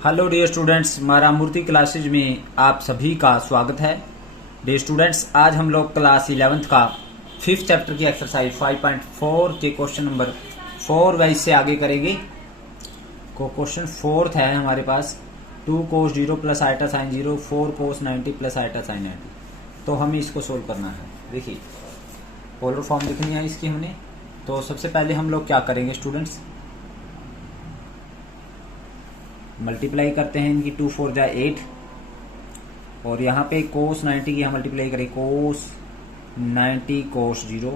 Hello dear students, मारा मूर्ति classes में आप सभी का स्वागत है। डियर स्टूडेंट्स, आज हम लोग क्लास 11th का 5th चैप्टर की एक्सरसाइज 5.4 के क्वेश्चन नंबर 4 वाइज से आगे करेंगे। क्वेश्चन 4th है हमारे पास 2 cos 0 plus iota sine 0 4 cos 90 plus iota sine 90। तो हमें इसको सोल्व करना है। देखिए पोलर फॉर्म लिखनी है इसकी हमने। तो सबसे पहले हम लोग क्या करेंगे स्टूडेंट्स, मल्टीप्लाई करते हैं इनकी। 2 4 जा 8 और यहाँ पे कोस 90 की हम मल्टीप्लाई करें कोस 90 कोस 0,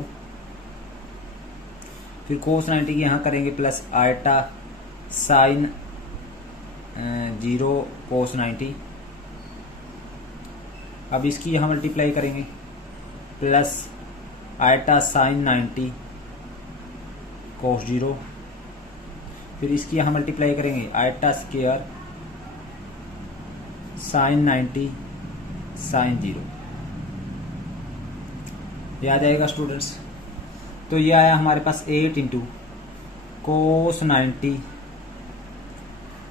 फिर कोस 90 की यहाँ करेंगे प्लस आयटा साइन 0 कोस 90। अब इसकी यहाँ मल्टीप्लाई करेंगे प्लस आयटा साइन 90 कोस 0, फिर इसकी यहाँ मल्टीप्लाई करेंगे आयटा स्क्वायर साइन 90 साइन 0। ये आ जाएगा स्टूडेंट्स। तो ये आया हमारे पास 8 इंटू कोस 90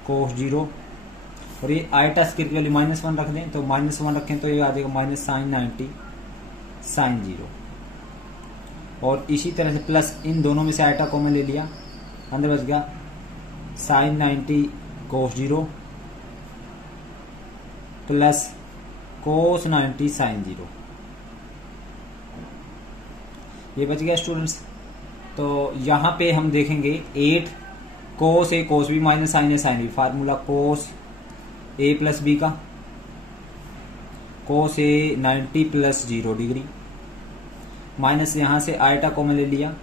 कोस 0 और ये आयटा स्क्वायर की वैल्यू -1 रख दें, तो -1 रखें तो ये आ जाएगा माइनस साइन 90 साइन 0। और इसी तरह से प्लस इन दोनों में से आयटा कॉमन ले लिया, अंदर बच गया साइन 90 कोस 0 प्लस कोस 90 साइन 0। ये बच गया स्टूडेंट्स। तो यहाँ पे हम देखेंगे 8 कोस ए कोस बी माइनस साइन ए साइन बी, फार्मूला कोस ए प्लस बी का, कोस ए 90 प्लस 0 डिग्री, माइनस यहाँ से आयटा कॉमन ले लिया,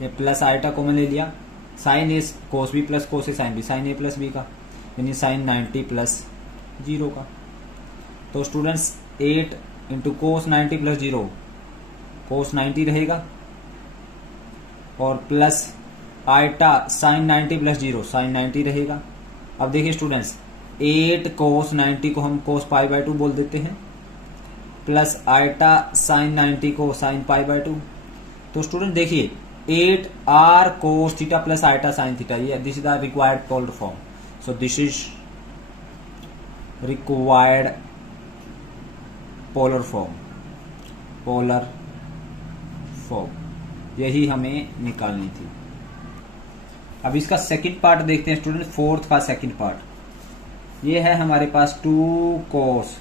ये प्लस आयटा कॉमन ले लिया, sine A cos B plus cos A sine B, sine A plus B का यानी साइन 90 प्लस 0 का। तो students 8 into cos 90 plus 0 cos 90 रहेगा और plus iota sine 90 plus 0 sine 90 रहेगा। अब देखिए स्टूडेंट्स 8 कोस 90 को हम कोस पाई बाय 2 बोल देते हैं, प्लस आयटा साइन 90 को साइन पाई बाय 2। तो स्टूडेंट देखिए 8 r cos theta plus iota sine theta, ये this is the required polar form. So this is required polar form, polar form यही हमें निकालनी थी। अब इसका सेकंड पार्ट देखते हैं स्टूडेंट, 4th का सेकंड पार्ट। ये है हमारे पास 2 cos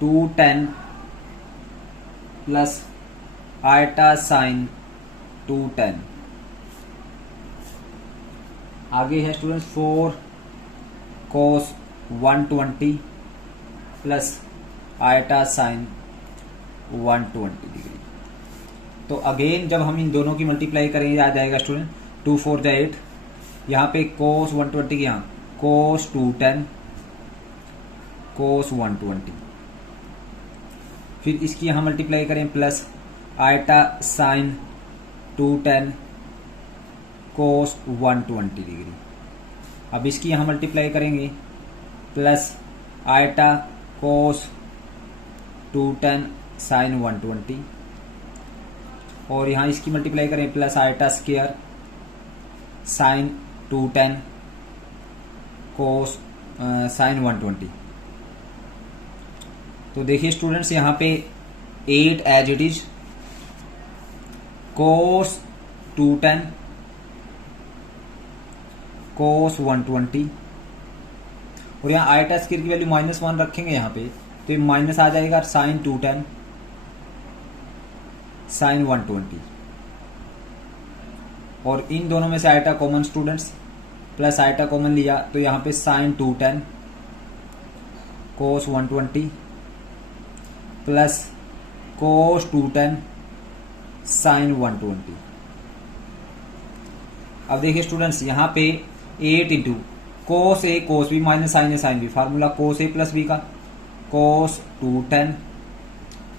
2tan plus iota sine 2tan। आगे है students 4 cos 120 plus iota sine 120 degree. तो अगेन जब हम इन दोनों की मल्टीप्लाई करेंगे आ जाएगा स्टूडेंट 2 4 जा 8, यहाँ पे cos 120 की यहाँ cos 2tan cos 120, फिर इसकी यहाँ मल्टीप्लाई करें plus iota sine 2tan cos 120 degree. अब इसकी यहाँ मल्टीप्लाई करेंगे प्लस आयटा कोस 2tan साइन 120 और यहाँ इसकी मल्टीप्लाई करें plus iota square sine 2tan cos sine 120। तो देखिए स्टूडेंट्स यहाँ पे 8 as it is cos 2tan cos 120 और यहाँ आयटा स्क्वायर की वैल्यू -1 रखेंगे यहाँ पे, तो ये माइनस आ जाएगा साइन 2tan साइन 120 और इन दोनों में से eta common students, plus eta common लिया तो यहाँ पे sign 2tan cos 120 plus cos 2tan sign 120। अब देखिए स्टूडेंट्स यहाँ पे 8 इंटू कोस ए कोस बी माइनस साइन ए साइन बी, फार्मूला कोस ए प्लस बी का, कोस 2tan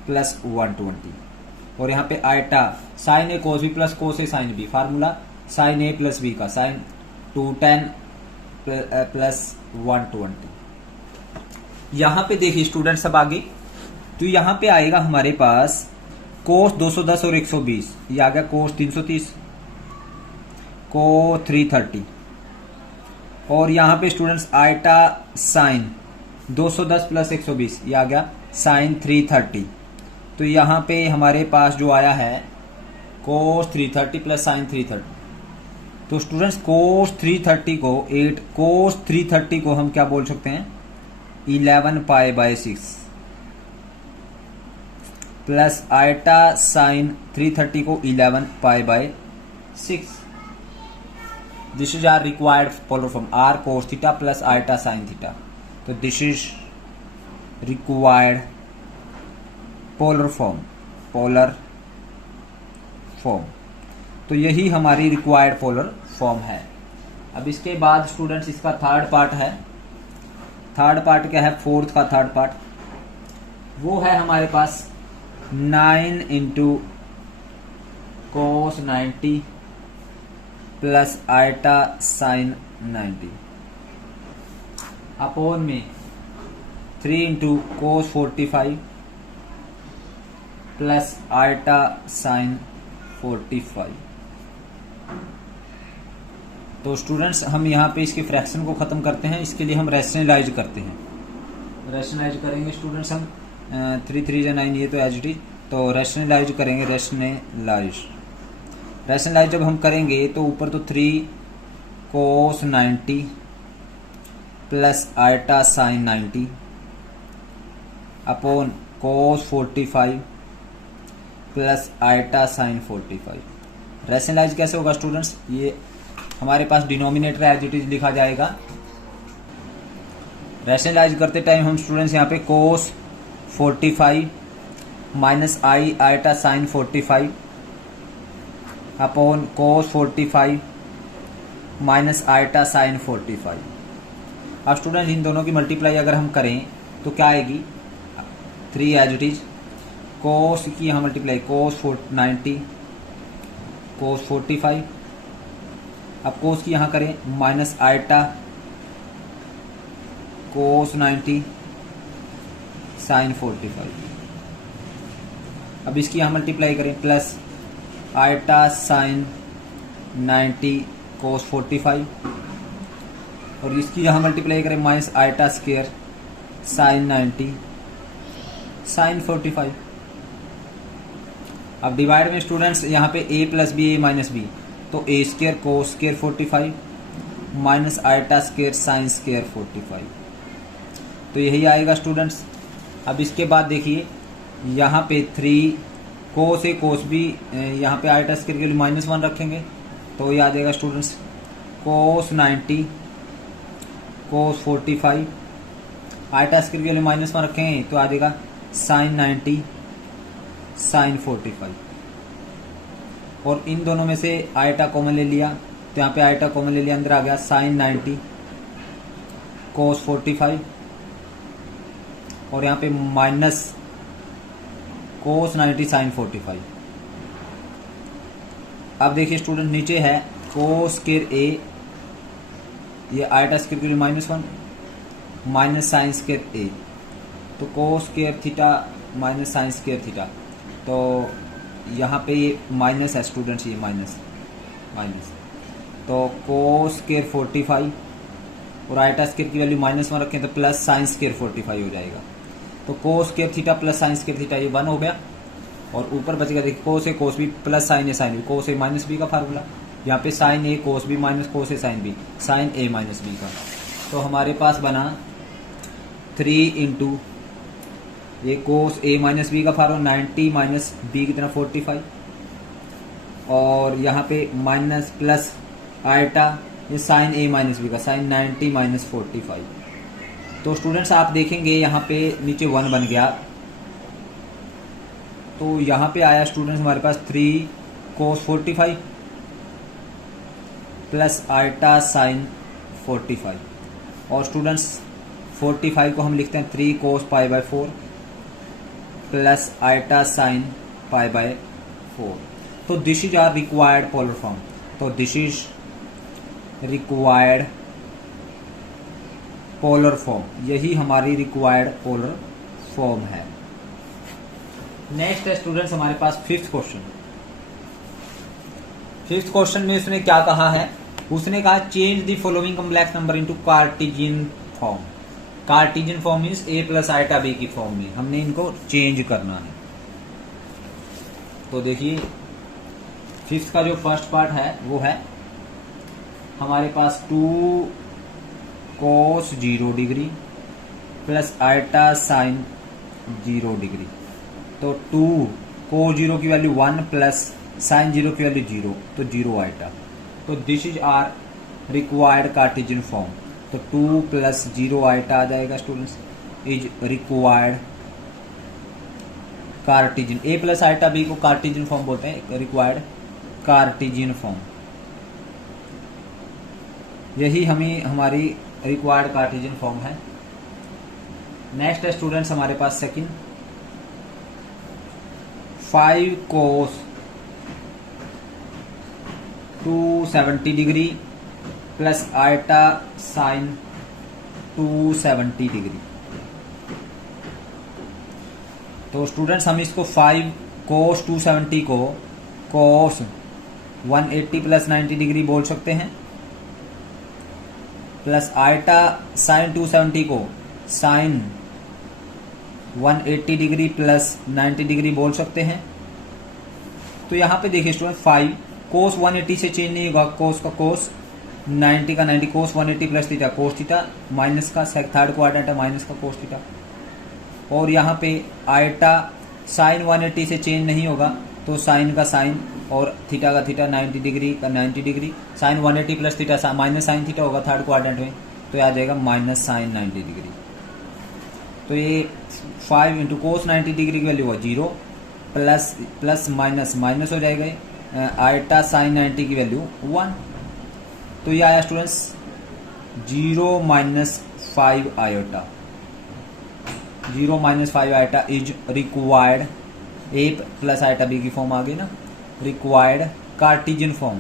प्लस 120 और यहाँ पे eta sign A cos B plus cos A sine B, formula sign A plus B का, sign 2tan plus 120। यहाँ पे देखिए स्टूडेंट्स अब आगे, तो यहाँ पे आएगा हमारे पास कोस 210 और 120, ये आ गया कोस 330 को 330 और यहाँ पे स्टूडेंट्स आइटा साइन 210 प्लस 120 ये आ गया साइन 330। तो यहाँ पे हमारे पास जो आया है कोस 330 प्लस साइन 330। तो स्टूडेंट्स कोस 330 को हम क्या बोल सकते हैं 11 pi by 6 plus iota sine 330 को 11 pi by 6। This is our required polar form r cos theta plus iota sine theta. तो this is required polar form. तो यही हमारी रिक्वायर्ड पोलर फॉर्म है। अब इसके बाद स्टूडेंट्स इसका थर्ड पार्ट है। थर्ड पार्ट क्या है, फोर्थ का थर्ड पार्ट वो है हमारे पास 9 into cos 90 plus iota sine 90 upon में 3 into cos 45 plus iota sine 45। तो स्टूडेंट्स हम यहाँ पे इसके फ्रैक्शन को खत्म करते हैं। इसके लिए हम रैशनलाइज करते हैं। रैशनलाइज करेंगे स्टूडेंट्स हम 3 3 9 ये तो एज इट इज। तो रैशनलाइज करेंगे। रैशनलाइज जब हम करेंगे तो ऊपर तो 3 cos 90 plus iota sine 90 upon cos 45 plus iota sine 45। Rationalise कैसे होगा स्टूडेंट्स, ये हमारे पास डिनोमिनेटर एज इट इज लिखा जाएगा। रैशनलाइज करते टाइम हम स्टूडेंट्स यहाँ पे cos 45 minus iota sine 45 upon cos 45 minus iota sine 45। अब स्टूडेंट इन दोनों की मल्टीप्लाई अगर हम करें तो क्या आएगी 3 एज इट इज। कोस की यहाँ मल्टीप्लाई कोस 90 कोस 45। अब कोस की यहाँ करें माइनस आइटा कोस 90 साइन 45। अब इसकी यहाँ मल्टीप्लाई करें प्लस आइटा साइन 90 कोस 45 और इसकी यहाँ मल्टीप्लाई करें minus iota square sine 90 sine 45। अब डिवाइड में स्टूडेंट्स यहाँ पे a plus b a minus b तो a square cos square 45 minus iota square sine square 45। तो यही आएगा स्टूडेंट्स। अब इसके बाद देखिए यहाँ पे 3 कोस ए कोस बी यहाँ पे आइटा स्क्वायर के लिए -1 रखेंगे तो ये आ जाएगा स्टूडेंट्स कोस 90 कोस 45 आइटा स्क्वायर के लिए -1 रखेंगे तो आ जाएगा साइन 90 साइन 45। और इन दोनों में से आइटा कॉमन ले लिया तो यहाँ पे आइटा कॉमन ले लिया, अंदर आ गया साइन 90 कोस 45 और यहाँ पे माइनस कोस 90 साइन 45। अब देखिए स्टूडेंट नीचे है कोस स्क्वायर ए ये आइटा स्क्वायर के लिए -1 माइनस साइन स्क्वायर ए तो cos square theta minus sine square theta. तो यहाँ पे ये माइनस है स्टूडेंट्स, ये माइनस तो कोस स्क्वायर 45 और आइटा स्क्वायर की वैल्यू -1 रखें तो प्लस साइन स्क्वायर 45 हो जाएगा। तो cos square theta plus sine square theta ये 1 हो गया और ऊपर बचेगा देखिए कोस ए कोस बी प्लस साइन ए साइन बी, कोस ए माइनस बी का फार्मूला। यहाँ पे sign A cos B minus cos A sine B, sine A minus B का। तो हमारे पास बना 3 इंटू ये कोस ए माइनस बी का फार्मूला 90 माइनस बी कितना 45 और यहाँ पे माइनस प्लस आइटा ये साइन ए माइनस बी का साइन 90 माइनस 45। तो स्टूडेंट्स आप देखेंगे यहाँ पे नीचे 1 बन गया तो यहाँ पे आया स्टूडेंट्स हमारे पास 3 कोस 45 प्लस आइटा साइन 45 और स्टूडेंट्स 45 को हम लिखते हैं 3 cos pi by 4 plus iota sine pi by 4। तो this is our required polar form. तो this is required polar form, यही हमारी रिक्वायर्ड पोलर फॉर्म है। नेक्स्ट है स्टूडेंट्स हमारे पास फिफ्थ क्वेश्चन। फिफ्थ क्वेश्चन में इसने क्या कहा है उसने कहा change the following complex number into Cartesian form. Cartesian form means a plus iota b की फॉर्म में हमने इनको चेंज करना है। तो देखिए फिफ्थ का जो फर्स्ट पार्ट है वो है हमारे पास 2 cos 0 degree plus iota sine 0 degree. तो 2 cos 0 की वैल्यू 1 प्लस साइन 0 की वैल्यू 0, तो 0 आइटा। तो this is our required Cartesian form. तो 2 प्लस 0 आइटा आ जाएगा students, is required Cartesian. a plus iota b को कार्टेशियन फॉर्म बोलते हैं, रिक्वायर्ड कार्टेशियन फॉर्म। यही हमारी रिक्वायर्ड कार्टेशियन फॉर्म है। नेक्स्ट है स्टूडेंट्स हमारे पास second 5 cos 270 degree plus iota sine 270 degree. तो स्टूडेंट्स हम इसको 5 cos 270 को cos 180 प्लस 90 डिग्री बोल सकते हैं, प्लस आइटा साइन 270 को साइन 180 डिग्री प्लस 90 डिग्री बोल सकते हैं। तो यहाँ पे देखिए स्टूडेंट 5 cos 180 से चेंज नहीं होगा, cos का cos 90 का 90, cos 180 plus theta cos theta minus का थर्ड क्वाड्रेंट है माइनस का cos थीटा। और यहाँ पे आइटा साइन 180 से चेंज नहीं होगा, तो साइन का साइन और थीटा का थीटा 90 डिग्री का 90 degree, sine 180 plus theta minus sine theta होगा थर्ड क्वाड्रेंट में, तो आ जाएगा माइनस साइन 90 डिग्री। तो ये 5 इंटू कोस 90 डिग्री की वैल्यू हुआ 0 प्लस माइनस माइनस हो जाएगा आइटा साइन 90 की वैल्यू 1। तो ये आया students 0 minus 5 iota, 0 minus 5 iota is required. a plus iota b की फॉर्म आ गई ना, required Cartesian form.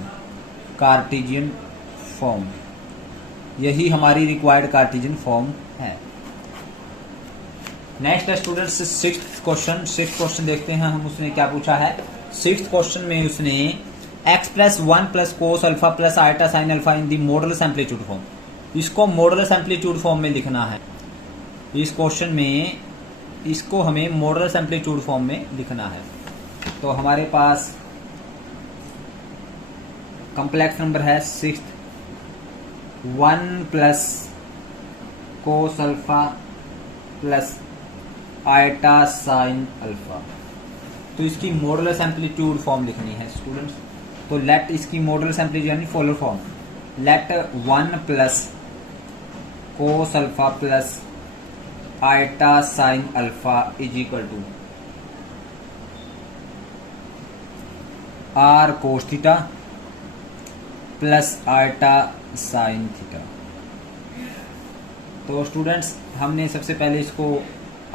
Cartesian form यही हमारी रिक्वायर्ड कार्टेशियन फॉर्म है। नेक्स्ट है स्टूडेंट्स सिक्स्थ क्वेश्चन देखते हैं हम उसने क्या पूछा है। सिक्स्थ क्वेश्चन में उसने x plus 1 plus cos alpha plus iota sine alpha in the modulus amplitude form, इसको मॉडुलस एम्पलीट्यूड फॉर्म में लिखना है। इस क्वेश्चन में इसको हमें मॉडुलस एम्पलीट्यूड फॉर्म में लिखना है। तो हमारे पास कॉम्प्लेक्स नंबर है sixth 1 plus cos alpha plus iota sine alpha. तो इसकी मॉडुलस एम्पलीट्यूड फॉर्म लिखनी है स्टूडेंट्स। तो लेट इसकी मॉडुलस एम्पलीट्यूड यानी polar form, let 1 plus cos alpha plus iota sine alpha is equal to r cos theta plus iota sine theta. तो students हमने सबसे पहले इसको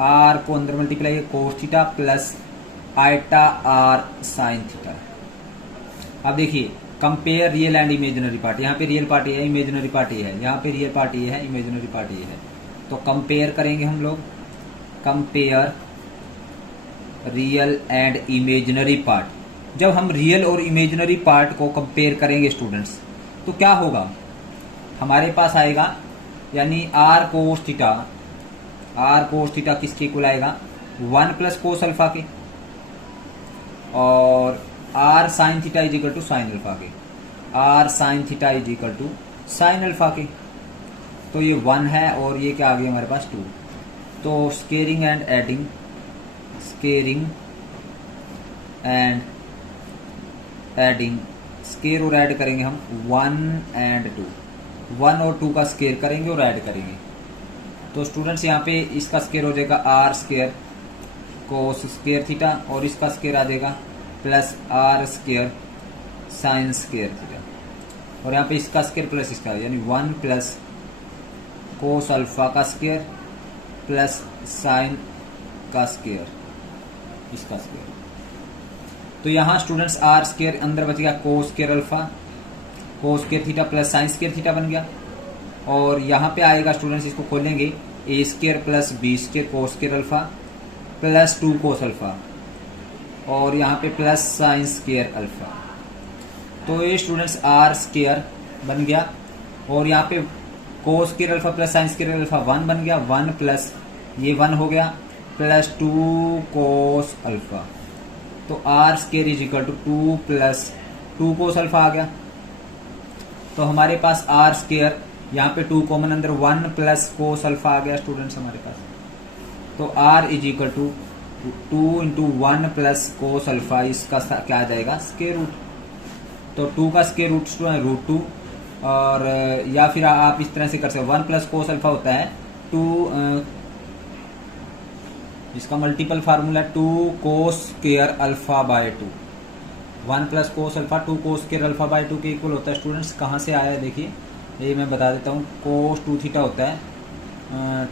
आर को अंदर मल्टीप्लाई किया cos theta plus iota r sine theta. अब देखिए compare real and imaginary part, यहाँ पे रियल पार्ट है इमेजिनरी पार्ट है, यहाँ पे रियल पार्ट है इमेजिनरी पार्ट है। तो कंपेयर करेंगे हम लोग, compare real and imaginary part. जब हम रियल और इमेजिनरी पार्ट को कंपेयर करेंगे स्टूडेंट्स तो क्या होगा, हमारे पास आएगा यानी आर कोस थीटा किसके इक्वल आएगा 1 प्लस कोस अल्फा के, और r sine theta is equal to sine alpha के, r sine theta is equal to sine alpha के। तो ये 1 है और ये क्या आ गया हमारे पास 2। तो squaring and adding, squaring and adding, square और ऐड करेंगे हम 1 एंड 2, 1 और 2 का स्केयर करेंगे और ऐड करेंगे। तो स्टूडेंट्स यहाँ पे इसका स्केयर हो जाएगा r square cos square theta और इसका स्केयर आ जाएगा plus r square sine square theta, और यहाँ पे इसका स्केयर प्लस इसका यानी 1 प्लस कोस अल्फा का स्केयर प्लस साइन का स्केयर इसका स्केयर। तो यहाँ स्टूडेंट्स आर स्केयर अंदर बच गया cos square alpha cos square theta plus sine square theta बन गया, और यहाँ पे आएगा स्टूडेंट्स इसको खोलेंगे a square plus B square cos square alpha plus 2 cos alpha, और यहाँ पे प्लस साइन स्केयर अल्फा। तो ये स्टूडेंट्स आर स्केयर बन गया, और यहाँ पे cos square alpha plus sine square alpha 1 बन गया, 1 प्लस ये 1 हो गया प्लस 2 कोस अल्फा। तो r square is equal to 2 plus 2 cos alpha आ गया। तो हमारे पास आर स्क्वायर, यहाँ पे 2 कॉमन अंदर, 1 प्लस कोस अल्फा आ गया स्टूडेंट्स हमारे पास। तो r is equal to 2 into 1 plus cos alpha, इसका क्या आ जाएगा स्क्वायर रूट। तो 2 का स्क्वायर रूट रूट 2, और या फिर आप इस तरह से कर सकते, 1 प्लस कोस अल्फा होता है 2, इसका multiple formula 2 cos square alpha by 2। 1 plus cos alpha 2 cos square alpha by 2 के इक्वल होता है स्टूडेंट्स। कहाँ से आया है देखिए, ये मैं बता देता हूँ। कोस 2 थीटा होता है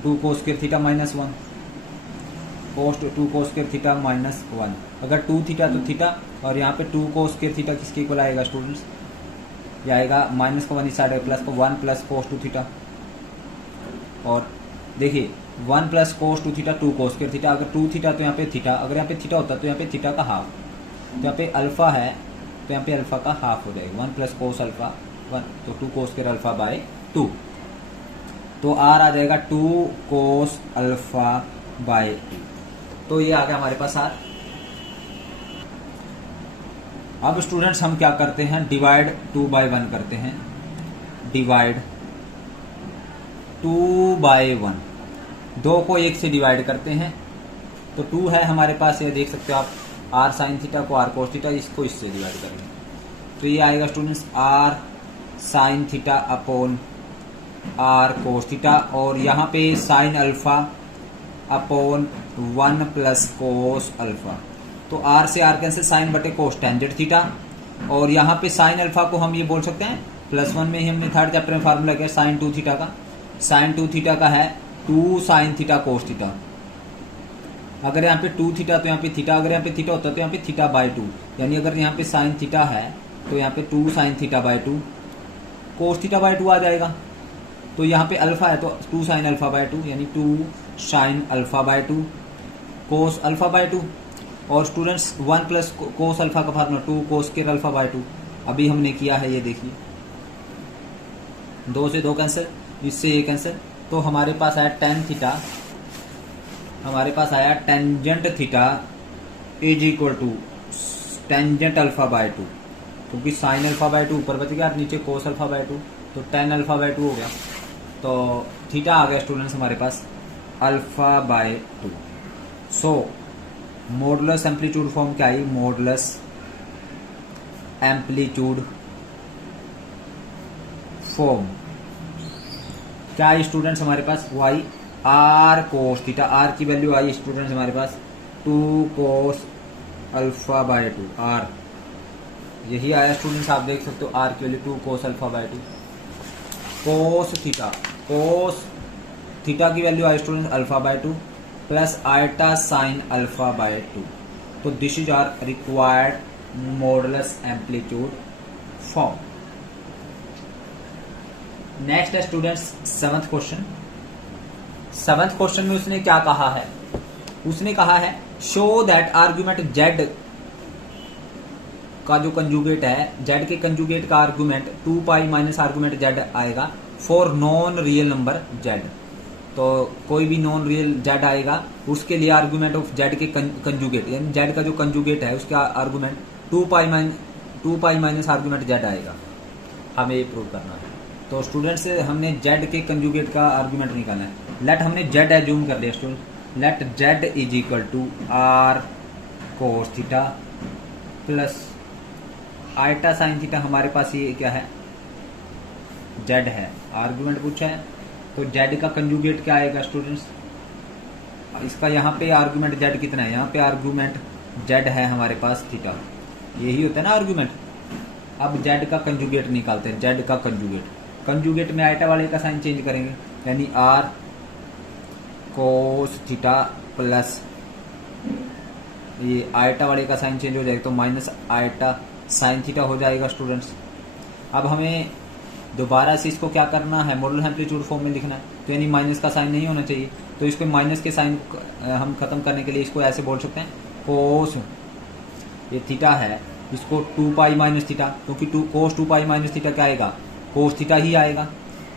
2 कोस स्क्वायर थीटा माइनस 1, कोस 2 कोस स्क्वायर थीटा माइनस 1। अगर 2 थीटा तो थीटा, और यहाँ पे 2 कोस स्क्वायर थीटा किसके इक्वल आएगा स्टूडेंट्स, ये आएगा माइनस का 1 इस साइड, प्लस का 1 प्लस कोस 2 थीटा। और देखिए 1 प्लस कोस 2 थीटा 2 कोस स्क्वायर थीटा, अगर 2 थीटा तो यहाँ पे थीटा, अगर यहाँ पे थीटा होता तो यहाँ पे थीटा का हाफ, तो यहाँ पे अल्फा है तो यहाँ पे अल्फा का हाफ हो जाएगा, 1 प्लस कोस अल्फा 1, तो 2 कोस स्क्वायर अल्फा बाय 2। तो आर आ जाएगा 2 कोस अल्फा बाय 2। तो ये आ गया हमारे पास आर। अब स्टूडेंट्स हम क्या करते हैं, डिवाइड 2/1 करते हैं। डिवाइड 2/1, 2 को 1 से डिवाइड करते हैं। तो 2 है हमारे पास, ये देख सकते हो आप, आर साइन थीटा को आर कोस थीटा, इसको इससे डिवाइड करेंगे। तो ये आएगा students r sine theta upon r cos theta, और यहाँ पे sine alpha upon 1 plus cos alpha. तो आर से आर कैंसिल, साइन बटे कोस टेंजेंट थीटा, और यहाँ पे साइन अल्फा को हम ये बोल सकते हैं +1 में ही हमने थर्ड चैप्टर में फार्मूला किया साइन 2 थीटा का। साइन 2 थीटा का है 2 साइन थीटा कोस थीटा। अगर यहाँ पे 2 थीटा तो यहाँ पे थीटा, अगर यहाँ पे थीटा होता तो यहाँ पे थीटा बाय 2, यानी अगर यहाँ पे साइन थीटा है तो यहाँ पे 2 sine theta by 2 cos theta by 2 आ जाएगा। तो यहाँ पे अल्फा है तो 2 साइन अल्फा बाय 2, यानी 2 sign alpha by 2 cos alpha by 2। और स्टूडेंट्स 1 प्लस कोस अल्फा का formula 2 cos square alpha by 2 अभी हमने किया है, ये देखिए 2 से 2 कैंसिल, इससे ये कैंसिल। तो हमारे पास आया टेन थीटा, हमारे पास आया tangent theta is equal to tangent alpha by 2, क्योंकि साइन अल्फा बाय 2 ऊपर बच गया, नीचे कोस अल्फा बाय 2, तो टेन अल्फा बाय 2 हो गया। तो थीटा आ गया स्टूडेंट्स हमारे पास alpha by 2। So modulus amplitude form क्या आई, मॉडुलस एम्पलीट्यूड फॉर्म क्या आई स्टूडेंट्स हमारे पास, वो आई आर कोस थीटा, आर की वैल्यू आई स्टूडेंट्स हमारे पास 2 कोस अल्फा बाय 2, आर यही आया स्टूडेंट्स, आप देख सकते हो आर की value 2 cos alpha by 2। Cos theta की वैल्यू आई students alpha by 2 plus iota sine alpha by 2। तो this is our required modulus amplitude form. Next है students 7th question. 7th question में उसने क्या कहा है, उसने कहा है शो दैट आर्ग्यूमेंट जेड का जो कंजुगेट है, जेड के कंजुगेट का argument 2 pi minus argument z आएगा for non real number z. तो कोई भी नॉन रियल जेड आएगा उसके लिए आर्ग्यूमेंट ऑफ जेड के कंजुगेट, यानी जेड का जो कंजुगेट है उसका argument 2 pi minus argument z आएगा, हमें ये प्रूव करना है। तो स्टूडेंट्स हमने जेड के कंजुगेट का आर्ग्यूमेंट निकालना है। लेट हमने जेड एज्यूम कर लिया student, let z is equal to r cos theta plus iota sine theta. हमारे पास ये क्या है, जेड है, आर्ग्यूमेंट पूछा है, तो जेड का कंजुगेट क्या आएगा स्टूडेंट्स, इसका यहाँ पे आर्ग्यूमेंट जेड कितना है, यहाँ पे आर्ग्यूमेंट जेड है हमारे पास थीटा, यही होता है ना आर्ग्यूमेंट। अब जेड का कंजुगेट निकालते हैं, जेड का कंजुगेट में आयटा वाले का साइन चेंज करेंगे, यानी आर कोस थीटा प्लस ये आयटा वाले का साइन चेंज हो जाएगा तो माइनस आयटा साइन थीटा हो जाएगा स्टूडेंट्स। अब हमें दोबारा से इसको क्या करना है, मॉडुलस एम्पलीट्यूड फॉर्म में लिखना है, तो यानी माइनस का साइन नहीं होना चाहिए, तो इसको माइनस के साइन हम खत्म करने के लिए इसको ऐसे बोल सकते हैं कोस, ये थीटा है, इसको 2 पाई माइनस थीटा, क्योंकि कोस 2 पाई माइनस थीटा क्या आएगा कोस थीटा ही आएगा,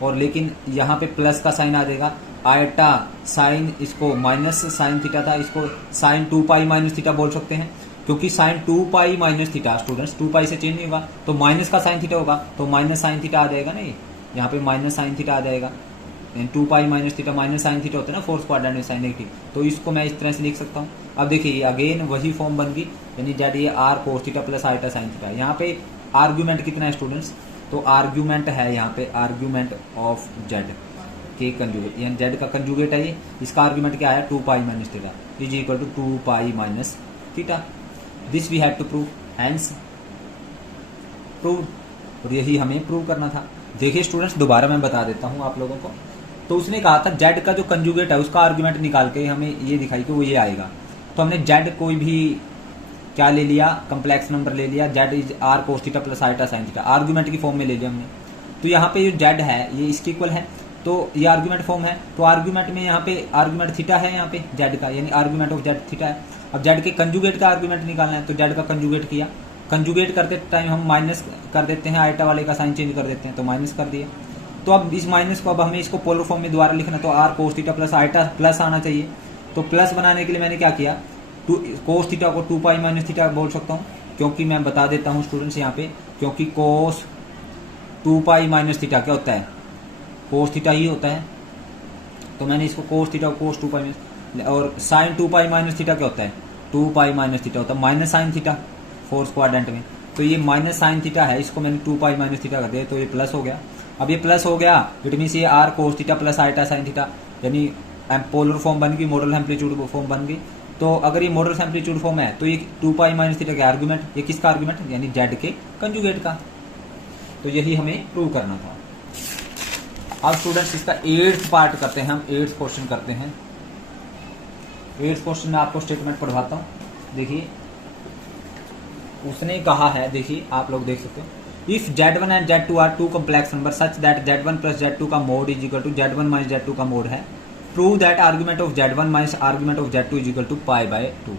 और लेकिन यहाँ पे प्लस का साइन आ जाएगा। आयटा साइन इसको माइनस साइन थीटा था, इसको साइन 2 पाई माइनस थीटा बोल सकते हैं, क्योंकि sine 2 pi minus theta students 2 pi से चेंज नहीं होगा, तो माइनस का साइन थीटा होगा, तो माइनस साइन थीटा आ जाएगा ना, ये यहाँ पे माइनस साइन थीटा आ जाएगा। 2 pi minus theta minus sine theta होता है ना फोर्थ क्वाड्रेंट में साइन नेगेटिव, तो इसको मैं इस तरह से लिख सकता हूँ। अब देखिए अगेन वही फॉर्म बन गई, यानी जेड ये r cos theta plus iota sine theta. यहाँ पे आर्ग्यूमेंट कितना है स्टूडेंट्स, तो आर्ग्यूमेंट है यहाँ पे आर्ग्यूमेंट ऑफ जेड के कंजुगेट, यानी जेड का कंजुगेट है ये, इसका आर्ग्यूमेंट क्या है 2 pi minus theta is equal to 2 pi minus theta. This we had to prove, hence prove, और यही हमें प्रूव करना था। देखिए स्टूडेंट्स दोबारा मैं बता देता हूँ आप लोगों को, तो उसने कहा था जेड का जो कंजुगेट है उसका आर्ग्यूमेंट निकाल के हमें ये दिखाई कि वो ये आएगा, तो हमने जेड कोई भी क्या ले लिया, कम्प्लेक्स नंबर ले लिया, z is r cos theta plus iota sine theta, argument की फॉर्म में ले लिया हमने। तो यहाँ पे जो जेड है ये इसके इक्वल है, तो ये आर्ग्यूमेंट फॉर्म है, तो आर्ग्यूमेंट में यहाँ पे आर्ग्यूमेंट थीटा है, यहाँ पे जेड का, यानी आर्ग्यूमेंट ऑफ जेड थीटा है। अब जेड के कंजुगेट का आर्ग्यूमेंट निकालना है, तो जेड का कंजुगेट किया, कंजुगेट करते टाइम हम माइनस कर देते हैं, आयटा वाले का साइन चेंज कर देते हैं, तो माइनस कर दिया। तो अब इस माइनस को अब हमें इसको पोलर फॉर्म में दोबारा लिखना, तो r cos theta plus iota plus आना चाहिए, तो प्लस बनाने के लिए मैंने क्या किया, कोस थीटा को 2 पाई माइनस थीटा बोल सकता हूँ, क्योंकि मैं बता देता हूँ स्टूडेंट्स यहाँ पे, क्योंकि कोस 2 पाई माइनस थीटा क्या होता है, कोस थीटा ही होता है, तो मैंने इसको cos theta cos 2 pi minus, और साइन 2 पाई माइनस थीटा क्या होता है 2 पाई माइनस थीटा होता है minus sine theta fourth quadrant में, तो ये माइनस साइन थीटा है, इसको मैंने 2 पाई माइनस थीटा कर दिया, तो ये प्लस हो गया। अब ये प्लस हो गया, इट मीन्स ये r cos theta plus iota sine theta, यानी पोलर फॉर्म बन गई, मॉडल एम्पलीट्यूड फॉर्म बन गई। तो अगर ये मॉडल एम्पलीट्यूड फॉर्म है तो ये 2 पाई माइनस थीटा का आर्गुमेंट, ये किसका आर्गुमेंट, यानी जेड के कंजुगेट का। तो यही हमें प्रूव करना था। अब स्टूडेंट्स इसका 8th पार्ट करते हैं, हम 8th क्वेश्चन करते हैं। 8th क्वेश्चन में आपको स्टेटमेंट पढ़वाता हूँ। देखिए उसने कहा है, देखिए आप लोग देख सकते हो, if Z1 and Z2 are two complex number such that Z1 plus Z2 का mod is equal to Z1 minus Z2 का मोड है, prove that argument of Z1 minus argument of Z2 is equal to pi by 2।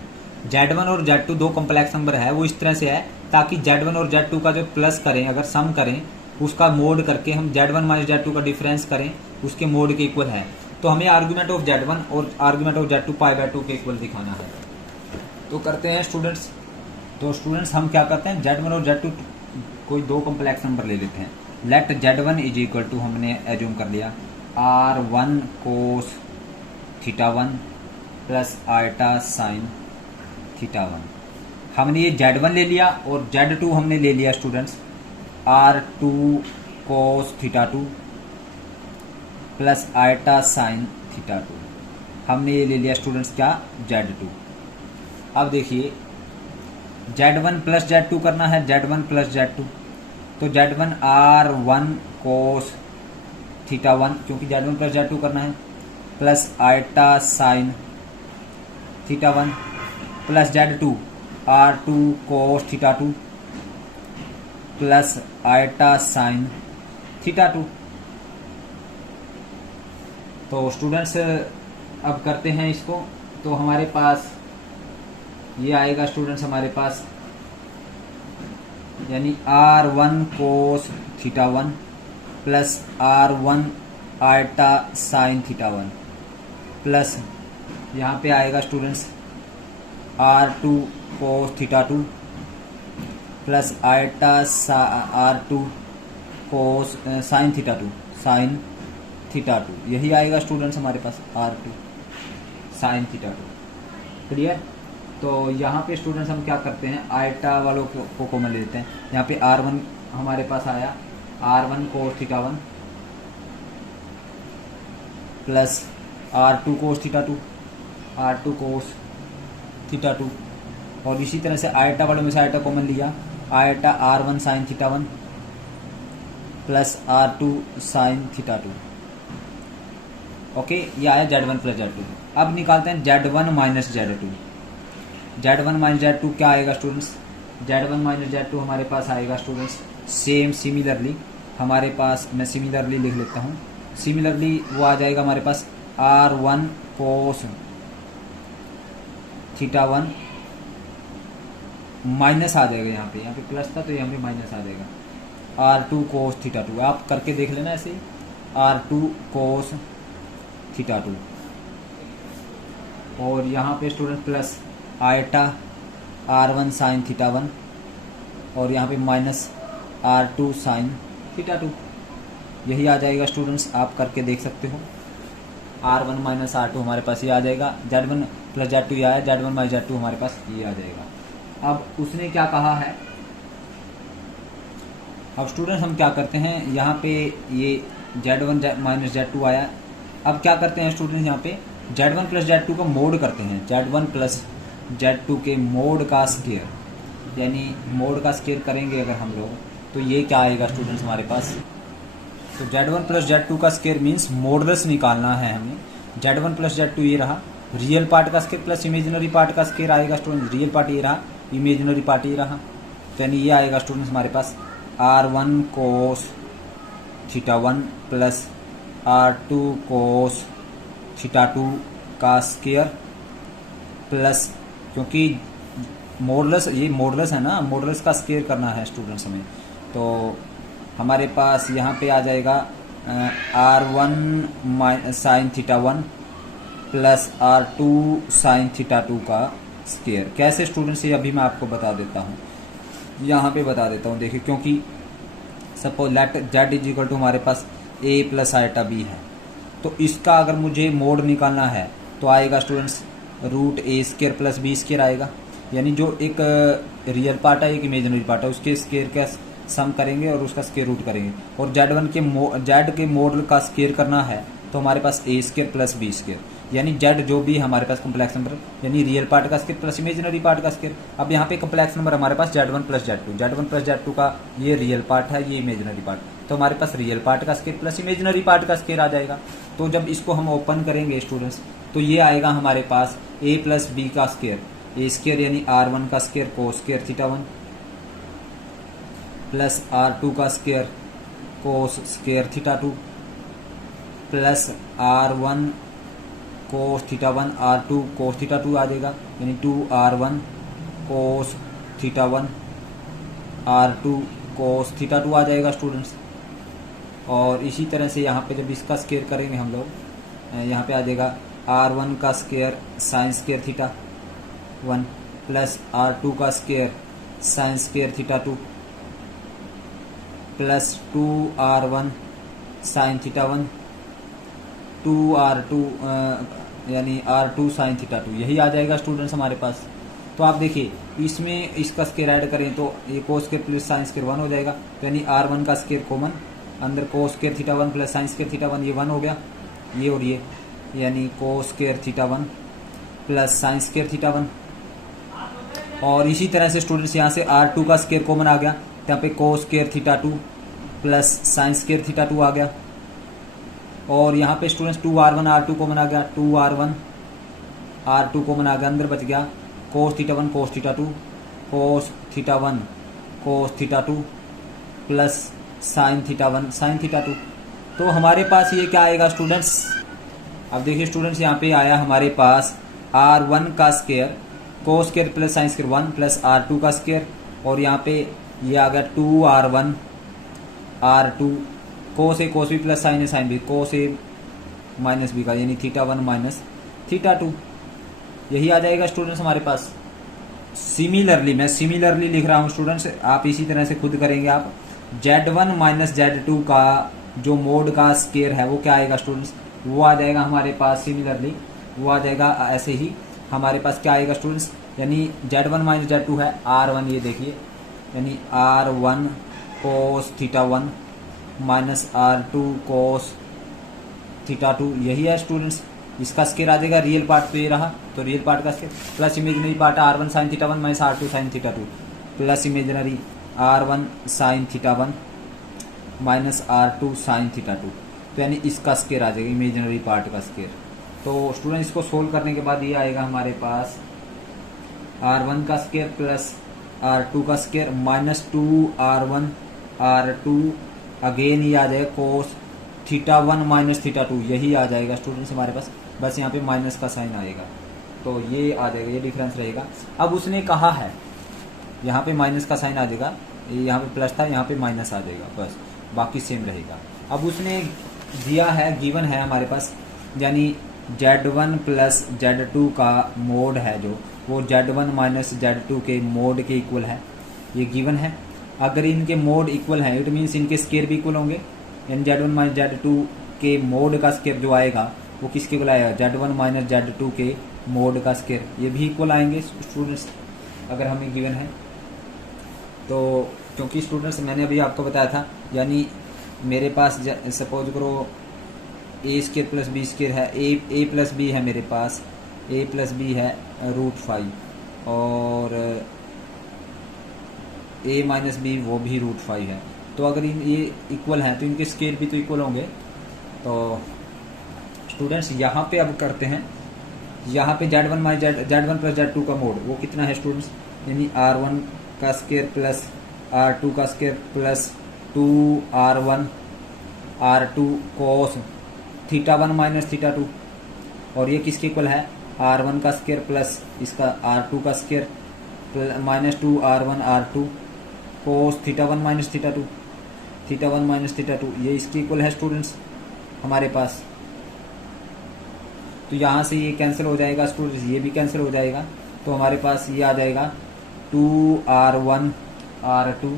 Z1 और Z2 दो complex number है, वो इस तरह से है ताकि Z1 और Z2 का जो प्लस करें, अगर सम करें उसका मोड करके हम Z1 माइनस Z2 का डिफरेंस करें उसके मोड के इक्वल है। तो हमें आर्गुमेंट ऑफ Z1 और argument of Z2 pi by 2 के इक्वल दिखाना है। तो करते हैं स्टूडेंट्स, तो स्टूडेंट्स हम क्या करते हैं, Z1 और Z2 कोई दो कम्प्लेक्स नंबर ले लेते हैं। Let Z1 is equal to, हमने एज्यूम कर लिया R1 cos theta 1 plus iota sine theta 1। हमने ये Z1 ले लिया और Z2 हमने ले लिया students R2 cos theta 2 plus iota sine theta 2। हमने ये ले लिया स्टूडेंट्स क्या, Z2। अब देखिए Z1 प्लस Z2 करना है, Z1 प्लस Z2, तो Z1 R1 कोस थीटा 1, क्योंकि Z1 प्लस Z2 करना है, plus iota sine theta 1 plus Z2 R2 cos theta 2 plus iota sine theta 2। तो स्टूडेंट्स अब करते हैं इसको, तो हमारे पास ये आएगा स्टूडेंट्स हमारे पास, यानी R1 cos theta 1 plus R1 eta sine theta 1 plus यहाँ पे आएगा students R2 cos theta 2 plus eta R2 कोस साइन थीटा 2 साइन थीटा 2। यही आएगा स्टूडेंट्स हमारे पास R2 साइन थीटा 2। क्लियर। तो यहाँ पे स्टूडेंट्स हम क्या करते हैं, आयटा वालों को कॉमन ले लेते हैं। यहाँ पे R1 हमारे पास आया R1 cos theta 1 plus R2 cos theta 2 R2 cos theta 2, और इसी तरह से आयटा वालों में से आयटा कॉमन लिया, eta R1 sign theta 1 plus R2 sine theta 2। Okay, ये आया Z1 प्लस Z2। अब निकालते हैं Z1 minus Z2। Z1 minus Z2 क्या आएगा स्टूडेंट्स, Z1 माइनस Z2 हमारे पास आएगा स्टूडेंट्स सेम सिमिलरली, हमारे पास मैं सिमिलरली लिख लेता हूँ, सिमिलरली वो आ जाएगा हमारे पास R1 कोस थीटा 1 माइनस आ जाएगा, यहाँ पे प्लस था तो यहाँ पे माइनस आ जाएगा, R2 कोस थीटा 2, आप करके देख लेना ऐसे, R2 कोस थीटा 2, और यहाँ पे student plus eta R1 sign theta 1, और यहाँ पे माइनस R2 साइन थीटा 2, यही आ जाएगा स्टूडेंट्स, आप करके देख सकते हो। R1 माइनस R2 हमारे पास ये आ जाएगा, Z1 प्लस Z2 ये आया, Z1 माइनस Z2 हमारे पास ये आ जाएगा। अब उसने क्या कहा है, अब स्टूडेंट्स हम क्या करते हैं, यहाँ पे ये Z1 माइनस Z2 आया, अब क्या करते हैं स्टूडेंट्स, यहाँ पे Z1 प्लस Z2 का मोड करते हैं, Z1 प्लस Z2 के मोड का स्केयर, यानी मोड का स्केयर करेंगे अगर हम लोग, तो ये क्या आएगा स्टूडेंट्स हमारे पास, तो Z1 प्लस Z2 का स्केयर मीन्स मॉडुलस निकालना है हमें। Z1 प्लस Z2 ये रहा, रियल पार्ट का स्केयर प्लस इमेजिनरी पार्ट का स्केयर आएगा स्टूडेंट, रियल पार्ट ये रहा, इमेजिनरी पार्ट ये रहा, तो यानी ये आएगा स्टूडेंट्स हमारे पास R1 cos theta 1 plus R2 cos theta 2 का स्केयर प्लस, क्योंकि मॉडुलस, ये मॉडुलस है ना, मॉडुलस का स्केयर करना है स्टूडेंट्स हमें, तो हमारे पास यहाँ पे आ जाएगा R1 sign theta 1 plus R2 sine theta 2 का स्केयर। कैसे स्टूडेंट्स, ये अभी मैं आपको बता देता हूँ, यहाँ पे बता देता हूँ, देखिए, क्योंकि suppose let Z is equal to हमारे पास A प्लस आइटा B है, तो इसका अगर मुझे मोड निकालना है तो आएगा students root A square plus B square आएगा, यानी जो एक रियल पार्ट है एक इमेजिनरी पार्ट है उसके स्केयर का सम करेंगे और उसका स्केयर रूट करेंगे, और Z1 के Z के मॉडल का स्केयर करना है तो हमारे पास A square plus B square, यानी Z जो भी हमारे पास कम्प्लेक्स नंबर, यानी रियल पार्ट का स्केयर प्लस इमेजिनरी पार्ट का स्केयर। अब यहाँ पे कम्प्लेक्स नंबर हमारे पास Z1 प्लस Z2 का ये रियल पार्ट है, ये इमेजिनरी पार्ट, तो हमारे पास रियल पार्ट का स्केयर प्लस इमेजिनरी पार्ट का स्केयर आ जाएगा। तो जब इसको हम ओपन करेंगे स्टूडेंट्स, तो ये आएगा हमारे पास A प्लस B का स्केयर, A स्केयर यानी R1 का square cos square theta 1 plus R2 का square cos square theta 2 plus R1 cos theta 1 R2 cos theta 2 आ जाएगा, यानी 2R1 कोस थीटा 1 R2 कोस थीटा 2 आ जाएगा स्टूडेंट्स। और इसी तरह से यहाँ पे जब इसका स्केयर करेंगे हम लोग, यहाँ पे आ जाएगा R1 का square sine square theta 1 plus R2 का square sine square theta 2 plus 2R1 sign theta 1 2R2 यानी R2 साइन थीटा 2, यही आ जाएगा स्टूडेंट्स हमारे पास। तो आप देखिए इसमें इसका स्केयर ऐड करें तो ये cos square plus sine square 1 हो जाएगा, तो यानी R1 का स्केयर कॉमन, अंदर कोस square theta 1 plus sine square theta 1 ये 1 हो गया, ये और ये, यानी कोस square theta 1 plus sine square theta 1। और इसी तरह से स्टूडेंट्स यहाँ से R2 का स्केयर कॉमन आ गया, यहाँ पे कोस square theta 2 plus sine square theta 2 आ गया, और यहाँ पे स्टूडेंट्स 2R1 R2 कॉमन आ गया, 2R1 R2 कॉमन आ गया, अंदर बच गया कोस theta 1 cos theta 2 cos theta 1 cos theta 2 plus sign theta 1 sine theta 2। तो हमारे पास ये क्या आएगा स्टूडेंट्स, अब देखिए स्टूडेंट्स यहाँ पे आया हमारे पास R1 का square cos square plus sine square 1 plus R2 का स्केयर, और यहाँ पे ये आ गया 2R1 R2 कोस ए कोस बी प्लस साइन ए साइन बी कोस ए माइनस बी का, यानी थीटा 1 माइनस थीटा 2, यही आ जाएगा स्टूडेंट्स हमारे पास। सिमिलरली मैं सिमिलरली लिख रहा हूँ स्टूडेंट्स, आप इसी तरह से खुद करेंगे आप। Z1 माइनस Z2 का जो मोड का स्केयर है वो क्या आएगा स्टूडेंट्स, वो आ जाएगा हमारे पास सिमिलरली, वो आ जाएगा ऐसे ही हमारे पास क्या आएगा स्टूडेंट्स, यानी Z1 माइनस Z2 है R1, ये देखिए, यानी R1 cos theta 1 minus R2 cos theta 2, यही है स्टूडेंट्स। इसका स्केयर आ जाएगा रियल पार्ट तो ये रहा, तो रियल पार्ट का square plus imaginary part R1 sign theta 1 minus R2 sine theta 2 plus imaginary R1 sign theta 1 minus R2 sine theta 2, तो यानी इसका स्केयर आ जाएगा इमेजिनरी पार्ट का स्केयर। तो स्टूडेंट इसको सोल्व करने के बाद ये आएगा हमारे पास R1 का स्केयर प्लस R2 का square minus 2R1 R2, again ये आ जाएगा कोस थीटा 1 माइनस थीटा 2, यही आ जाएगा स्टूडेंट्स हमारे पास, बस यहाँ पे माइनस का साइन आएगा, तो ये आ जाएगा, ये डिफरेंस रहेगा। अब उसने कहा है यहाँ पे माइनस का साइन आ जाएगा, यहाँ पे प्लस था, यहाँ पे माइनस आ जाएगा, बस बाकी सेम रहेगा। अब उसने दिया है, गिवन है हमारे पास, यानी Z1 प्लस Z2 का मोड है जो, वो Z1 माइनस Z2 के मोड के इक्वल है, ये गिवन है। अगर इनके मोड इक्वल हैं इट मीन्स इनके स्केयर भी इक्वल होंगे, यानी Z1 माइनस Z2 के मोड का स्केयर जो आएगा वो किसके इक्वल आएगा, Z1 माइनस Z2 के मोड का स्केयर, ये भी इक्वल आएंगे स्टूडेंट्स अगर हमें गिवन है तो। क्योंकि स्टूडेंट्स मैंने अभी आपको बताया था, यानी मेरे पास सपोज करो ए स्केयर प्लस बी स्केयर है, ए प्लस बी है मेरे पास, ए प्लस बी है √5 और ए माइनस बी वो भी √5 है। तो अगर ये इक्वल हैं तो इनके स्केयर भी तो इक्वल होंगे। तो स्टूडेंट्स यहाँ पे अब करते हैं, यहाँ पे Z1 minus Z1 plus Z2 का मोड वो कितना है स्टूडेंट्स, यानी R1 का स्केयर प्लस R2 का स्केयर प्लस 2R1 R2 कोस θ1 माइनस θ2, और ये किसके इक्वल है, R1 का स्केयर प्लस इसका R2 का स्केयर माइनस 2R1 R2 कोस θ1 माइनस θ2, θ1 माइनस θ2, ये इसके इक्वल है स्टूडेंट्स हमारे पास। तो यहाँ से ये कैंसिल हो जाएगा स्टूडेंट्स, ये भी कैंसिल हो जाएगा, तो हमारे पास ये आ जाएगा 2R1 R2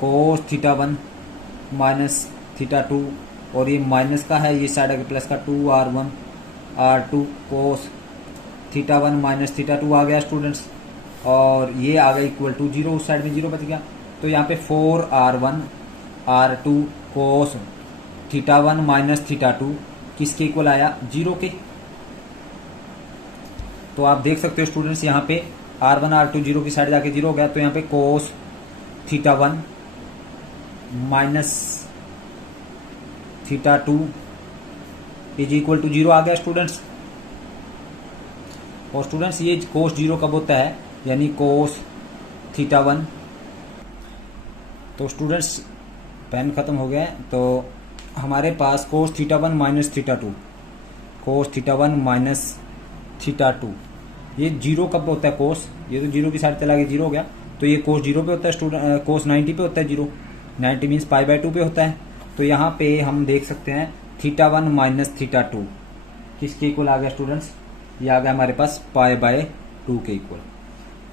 कोस θ1 माइनस θ2, और ये माइनस का है, ये साइड आगे प्लस का 2R1 R2 कोस θ1 माइनस θ2 आ गया स्टूडेंट्स, और ये आ गया इक्वल टू 0, उस साइड में 0 बच गया। तो यहाँ पे 4R1 R2 कोस θ1 माइनस θ2 किसके इक्वल आया, 0 के। तो आप देख सकते हो स्टूडेंट्स यहाँ पे R1 R2 0 की साइड जाके 0 हो गया, तो यहाँ पे कोस θ1 माइनस θ2 इज इक्वल टू 0 आ गया स्टूडेंट्स। और स्टूडेंट्स ये कोस 0 कब होता है, यानी कोस θ1। तो स्टूडेंट्स पेन खत्म हो गया, तो हमारे पास कोस θ1 माइनस θ2, कोस θ1 माइनस θ2, ये 0 कब होता है कोस, ये तो 0 की साइड चला गया 0 हो गया, तो ये कोस 0 पे होता है स्टूडेंट, कोस 90 पे होता है 0, 90 मीन्स π/2 पे होता है। तो यहाँ पे हम देख सकते हैं θ1 माइनस θ2 किसके इक्वल आ गया स्टूडेंट्स, ये आ गया हमारे पास π/2 के इक्वल।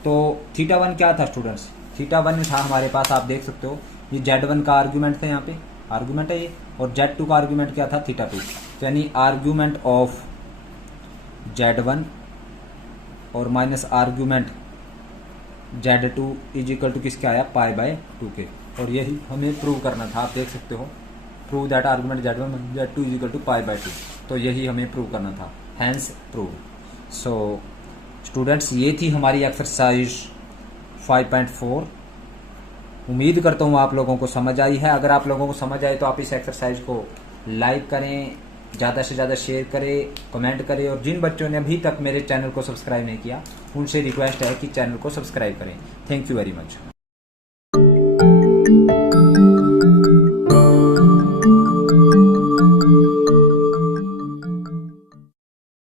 तो θ1 क्या था स्टूडेंट्स, θ1 था हमारे पास, आप देख सकते हो ये Z1 का आर्ग्यूमेंट था, यहाँ पे आर्ग्यूमेंट है ये, और Z2 का आर्ग्यूमेंट क्या था, θ2। तो यानी आर्ग्यूमेंट ऑफ Z1 और minus argument Z2 is equal to किसके आया, π/2 के। और यही हमें प्रूव करना था, आप देख सकते हो, prove that argument Z1 Z2 is equal to π/2, तो यही हमें प्रूव करना था, हैंस प्रूव। सो स्टूडेंट्स ये थी हमारी एक्सरसाइज 5.4। उम्मीद करता हूँ आप लोगों को समझ आई है। अगर आप लोगों को समझ आए तो आप इस एक्सरसाइज को लाइक करें, ज़्यादा से ज़्यादा शेयर करें, कमेंट करें, और जिन बच्चों ने अभी तक मेरे चैनल को सब्सक्राइब नहीं किया उनसे रिक्वेस्ट है कि चैनल को सब्सक्राइब करें। Thank you very much.